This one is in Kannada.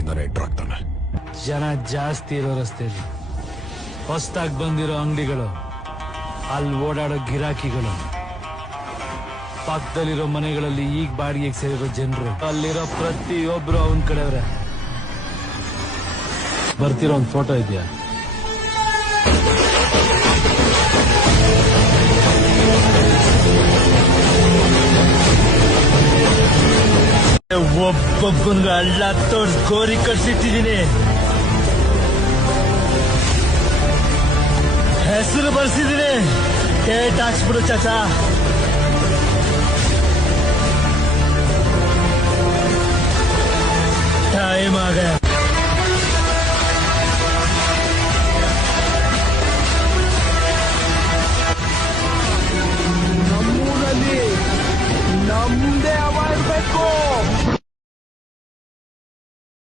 ರೋಡಿಂದಾನೆ ಎಂಟ್ರ್ ಆಗ್ತಾನೆ. ಜನ ಜಾಸ್ತಿ ಇರೋ ರಸ್ತೆಯಲ್ಲಿ ಹೊಸದಾಗಿ ಬಂದಿರೋ ಅಂಗಡಿಗಳು, ಅಲ್ಲಿ ಓಡಾಡೋ ಗಿರಾಕಿಗಳು, ಪಕ್ಕದಲ್ಲಿರೋ ಮನೆಗಳಲ್ಲಿ ಈಗ ಬಾಡಿಗೆಗೆ ಸೇರಿರೋ ಜನರು, ಅಲ್ಲಿರೋ ಪ್ರತಿಯೊಬ್ರು ಅವನ್ ಕಡೆಯವ್ರೆ. ಬರ್ತಿರೋ ಒಂದು ಫೋಟೋ ಇದೆಯಾ? ಒಬ್ಬೊಬ್ಬಂಗ ಅಲ್ಲ ತೋರ್ಸ್ ಗೋರಿ ಕಟ್ಸಿಟ್ಟಿದ್ದೀನಿ. ಹೆಸರು ಬರ್ಸಿದ್ದೀನಿ, ಡೇಟ್ ಹಾಕ್ಸ್ಬಿಡು ಚಾಚಾ. ಟೈಮ್ ಆಗ